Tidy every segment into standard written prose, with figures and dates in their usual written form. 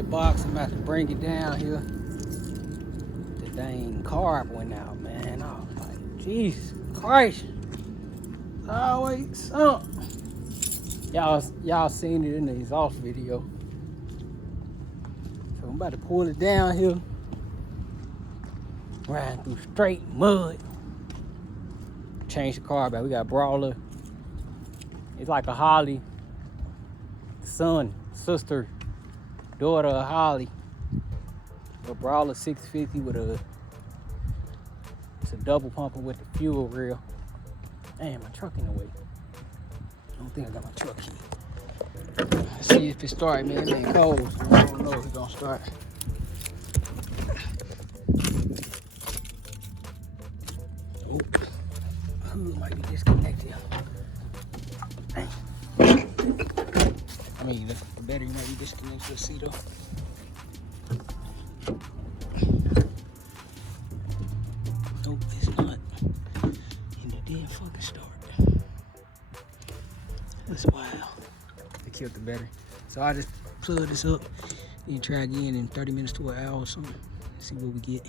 split box. I'm about to bring it down here. The dang carb went out, man. I was like, Jesus Christ. It's always something. Y'all seen it in the exhaust video. So I'm about to pull it down here. Riding through straight mud. Change the carb out. We got Brawler. It's like a Holly. Son, sister, daughter of Holly. A Brawler 650 with it's a double pumper with the fuel reel. Damn, my truck in the way. I don't think I got my truck key. Let's see if it starts, man. It ain't cold, so I don't know if it's gonna start. Oh, hood might be disconnected. Dang. I mean, the battery might be disconnected. Let's see though. Nope, it's not. And it didn't fucking start. That's wild. They killed the battery. So I just plug this up and try again in 30 minutes to an hour or something. See what we get.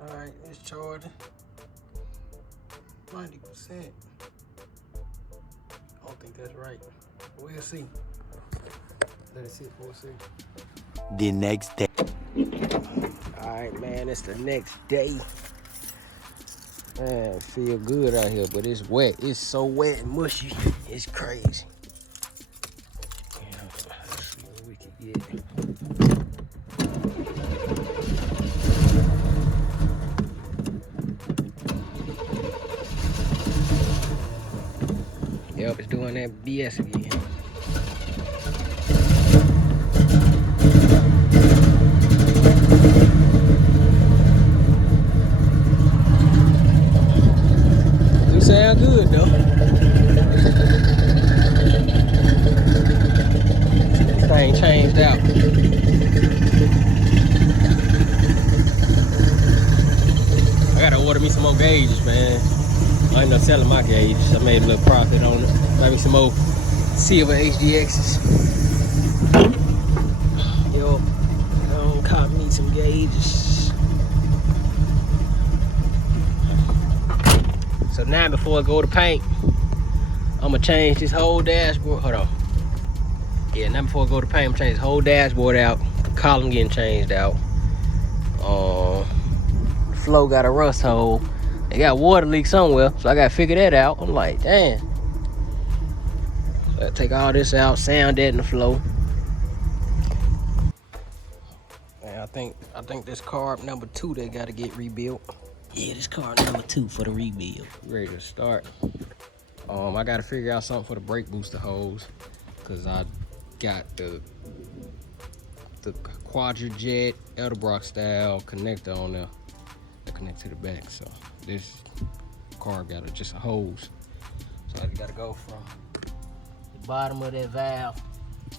Alright, it's charging. 90%. I don't think that's right. We'll see. Let it sit, we'll see. The next day. Alright, man, it's the next day. Man, it feel good out here, but it's wet. It's so wet and mushy. It's crazy. Yeah, let's see what we can get. Yep, it's doing that BS again. You sound good though. This thing changed out. I gotta order me some more gauges, man. I ended up selling my gauges. I made a little profit on it. Got me some more silver HDXs. Yo, I caught me some gauges. So now before I go to paint, I'm gonna change this whole dashboard. Hold on. Yeah, now before I go to paint, I'm gonna change this whole dashboard out. Column getting changed out. Flow got a rust hole. They got water leak somewhere, so I gotta figure that out. I'm like, damn. So I take all this out, sound that in the flow. And I think this carb number 2 they gotta get rebuilt. Yeah, this carb number 2 for the rebuild. Ready to start. I gotta figure out something for the brake booster hose, cause I got the Quadrajet Edelbrock style connector on there to connect to the back. So this carb got just a hose. So I gotta go from the bottom of that valve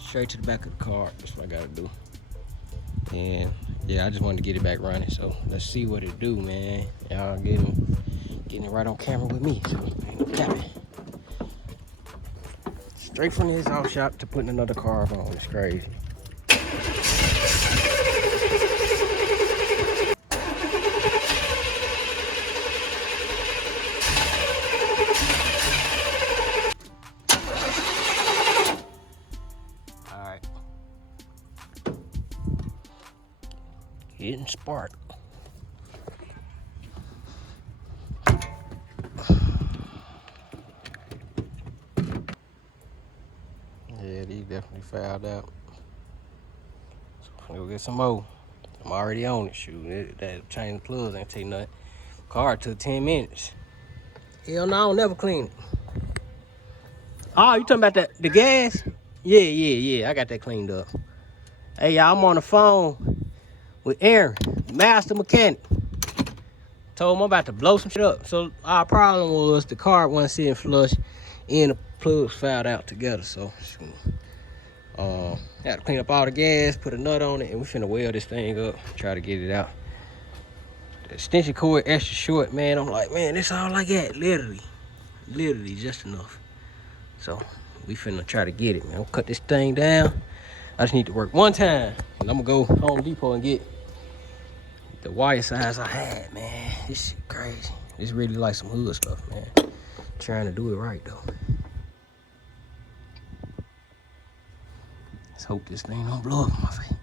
straight to the back of the carb. That's what I gotta do. And yeah, I just wanted to get it back running. So let's see what it do, man. Y'all getting it right on camera with me. So ain't no capping. Straight from the exhaust shop to putting another carb on. It's crazy. Getting spark. Yeah, these definitely fouled out. So I'm gonna go get some more. I'm already on it. Shoot, that change the plugs ain't take nothing. Car took 10 minutes. Hell no, I don't never clean it. Oh, you talking about the gas? Yeah. I got that cleaned up. Hey, y'all, I'm on the phone with Aaron, master mechanic. Told him I'm about to blow some shit up. So our problem was the carb wasn't sitting flush and the plugs fouled out together. So had to clean up all the gas, put a nut on it, and we finna weld this thing up, try to get it out. The extension cord extra short, man. I'm like, man, that's all I got. Literally just enough. So we finna try to get it, man. I'll cut this thing down. I just need to work one time, and I'm gonna go Home Depot and get the wire size I had, man. This shit crazy. This really like some hood stuff, man. Trying to do it right though. Let's hope this thing don't blow up in my face.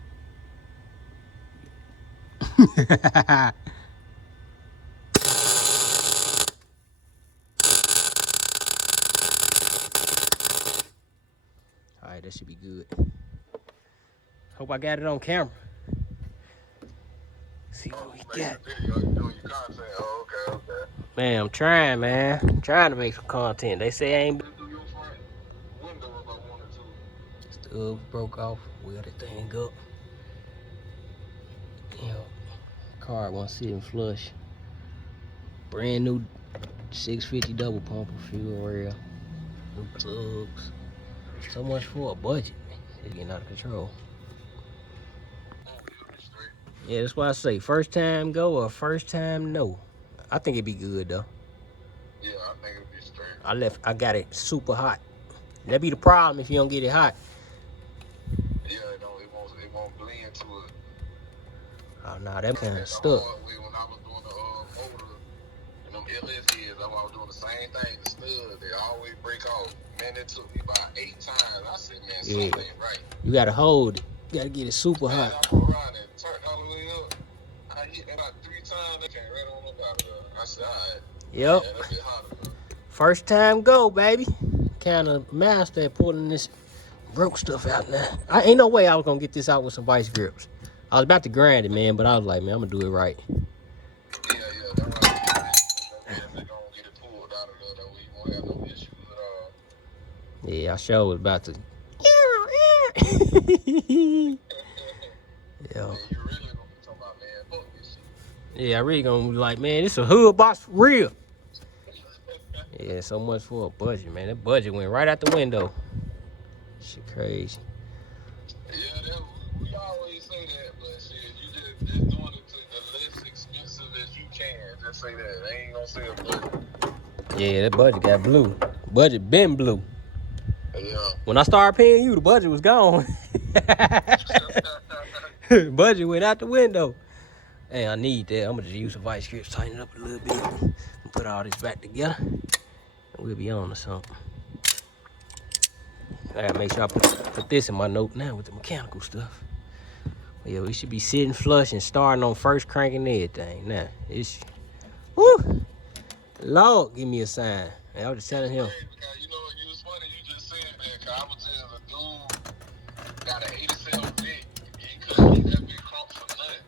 All right, that should be good. Hope I got it on camera. See what we got. Man, I'm trying, man. I'm trying to make some content. They say I ain't. Stub broke off. Weld the thing up. You know, car won't sit and flush. Brand new 650 double pumper, fuel rail, new plugs. So much for a budget. It's getting out of control. Yeah, that's why I say first time go or first time no. I think it'd be good though. Yeah, I think it'd be straight. I got it super hot. That be the problem if you don't get it hot. Yeah, it won't blend to it. Oh no, that kind of stuck. When I was doing the motor and them LS heads, I was doing the same thing. The studs, they always break off. Man, it took me about 8 times. I said, man, something ain't right. You gotta hold it. You gotta get it super hot. I go around and turn all the way up. I hit that about 3 times. They came right on up out of there. I said, all right. Yep. Man, that's a bit hotter, bro. First time go, baby. Kind of master at pulling this broke stuff out now. I ain't no way I was gonna get this out with some vice grips. I was about to grind it, man, but I was like, man, I'm gonna do it right. Yeah, that's right. They're gonna get it pulled out of there. That way you won't have no issues at all. Yeah, I sure was about to. Yeah. You really gonna be talking about, man, fuck this shit. Yeah, I really gonna be like, man, this a hood box for real. Yeah, so much for a budget, man. That budget went right out the window. Shit crazy. Yeah, we always say that, but shit, you just doing it to the less expensive as you can. Just say that. They ain't gonna say a budget. Yeah, that budget got blue. Budget been blue. Yeah. When I started paying you, the budget was gone. Budget went out the window. Hey, I need that. I'm gonna just use some vice grips, tighten it up a little bit, and put all this back together. And we'll be on to something. I gotta make sure I put this in my note now with the mechanical stuff. But yeah, we should be sitting flush and starting on first crank and everything. Now, it's, woo, Lord, give me a sign. And I was just telling him. You know, it was funny you just said that, because I was just a dude, got an 87 Vic. He couldn't get that big crump for nothing.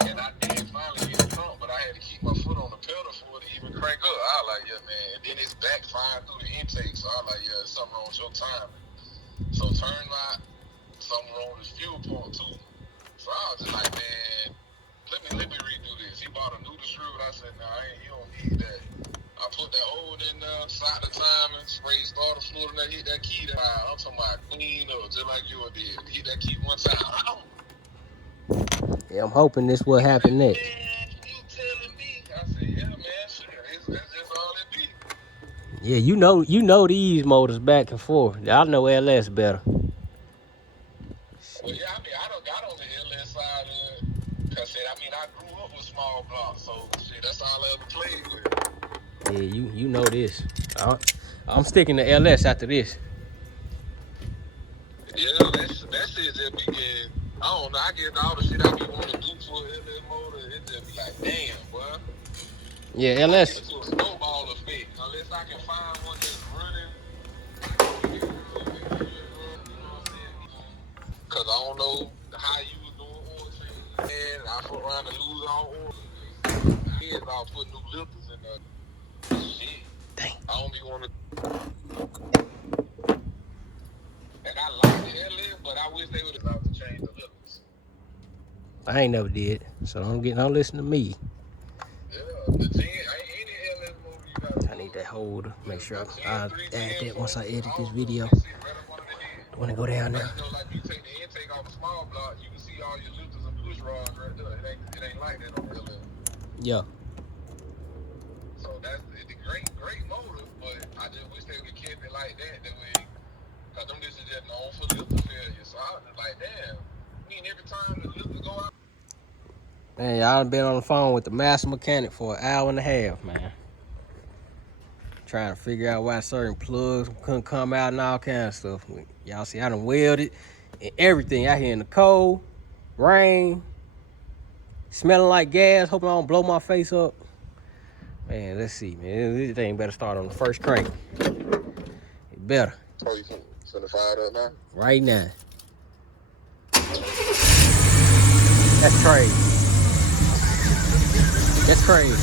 And I did finally get a crump, but I had to keep my foot on the pedal for it to even crank up. I was like, yeah, man. And then it's backfired through the intake, so I was like, yeah, there's something wrong with your time. So turned out something wrong with his fuel pump too. So I was just like, man, let me redo this. He bought a new distributor. I said, nah, you don't need that. I put that old in there, slide the timing, spray starter fluid, and hit that key down. I'm talking about clean up, just like you did. Hit that key one time. Yeah, I'm hoping this will happen next. Man, you telling me? I said, yeah, man, sure. That's just all it be. Yeah, you know these motors back and forth. I know LS better. Well, yeah, I mean, I done got on the LS side of it. Because, I grew up with small blocks, so, shit, that's all I ever played with. Yeah, you know this. I'm sticking to LS after this. Yeah, that shit just be getting, I don't know, I guess all the shit I be wanting to do for an LS motor, it just be like, damn, boy. Yeah, LS. It's a snowball effect. Unless I can find one that's running, you know what I'm saying? Because I don't know how you was doing oil change, and I fuck around and lose all oil. Heads, I'll put new lifters in there. Shit. Dang. I don't be want to. And I like the LS, but I wish they would have got to change the lifters. I ain't never did, so don't listen to me. Yeah, the 10, any LS motor you got. I need that holder. Make sure I add that once I edit this video. I want to go down there. You know, like you take the intake off the small block, you can see all your lifters and push rods right there. It ain't like that on the LS. Yeah. So that's the great motor, but I just wish they would have kept it like that. That way, because them bitches just known for lifter failure. So like, damn. I mean, every time the lift go out. Man, y'all done been on the phone with the master mechanic for an hour and a half, man. Trying to figure out why certain plugs couldn't come out and all kinds of stuff. Y'all see, I done welded and everything out here in the cold, rain, smelling like gas, hoping I don't blow my face up. Man, let's see, man. This thing better start on the first crank. It better. Oh, you finna fire it up now? Right now. That's crazy. That's crazy.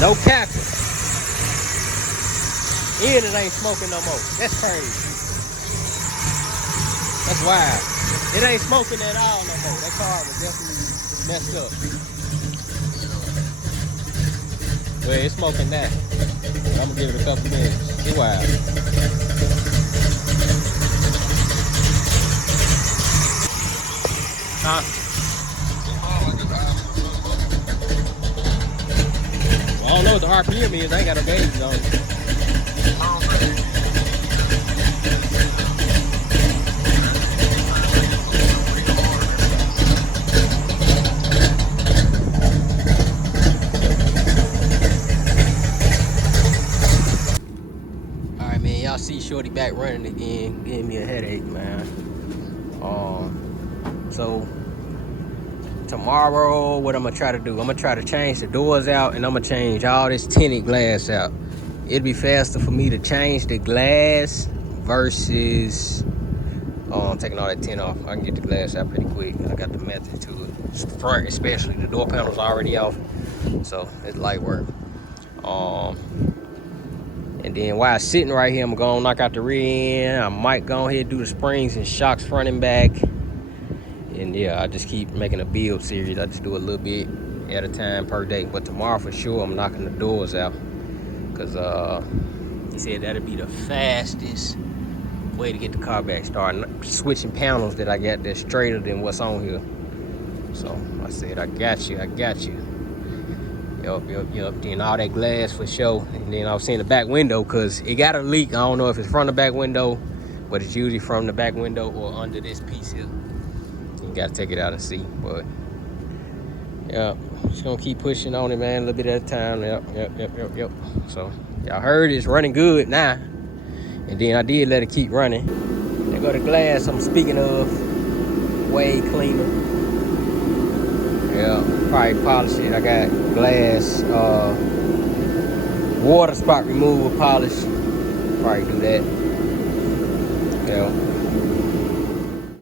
No capping. And it ain't smoking no more. That's crazy. That's wild. It ain't smoking at all no more. That car was definitely messed up. Well, it's smoking now. I'm gonna give it a couple minutes. It's wild. Huh? Well, I don't know what the RPM is. I ain't got no gauges on it. Alright, man. Y'all see Shorty back running again, giving me a headache, man. So tomorrow, what I'm gonna try to do, I'm gonna try to change the doors out, and I'm gonna change all this tinted glass out. It'd be faster for me to change the glass versus taking all that tint off. I can get the glass out pretty quick. I got the method to it. Front especially, the door panel's already off, so it's light work. And then while I'm sitting right here, I'm gonna knock out the rear end. I might go ahead and do the springs and shocks front and back. And yeah, I just keep making a build series. I just do a little bit at a time per day. But tomorrow for sure, I'm knocking the doors out. Because he said that'd be the fastest way to get the car back started. Switching panels that I got that's straighter than what's on here. So I said, I got you. Yup. Then all that glass for sure. And then I was seeing the back window because it got a leak. I don't know if it's from the back window, but it's usually from the back window or under this piece here. You gotta take it out and see, but yeah, just gonna keep pushing on it, man, a little bit at a time. Yep. So y'all heard it's running good now, and then I did let it keep running. There go the glass I'm speaking of, way cleaner. Yeah, probably polish it. I got glass water spot removal polish. Probably do that. Yeah.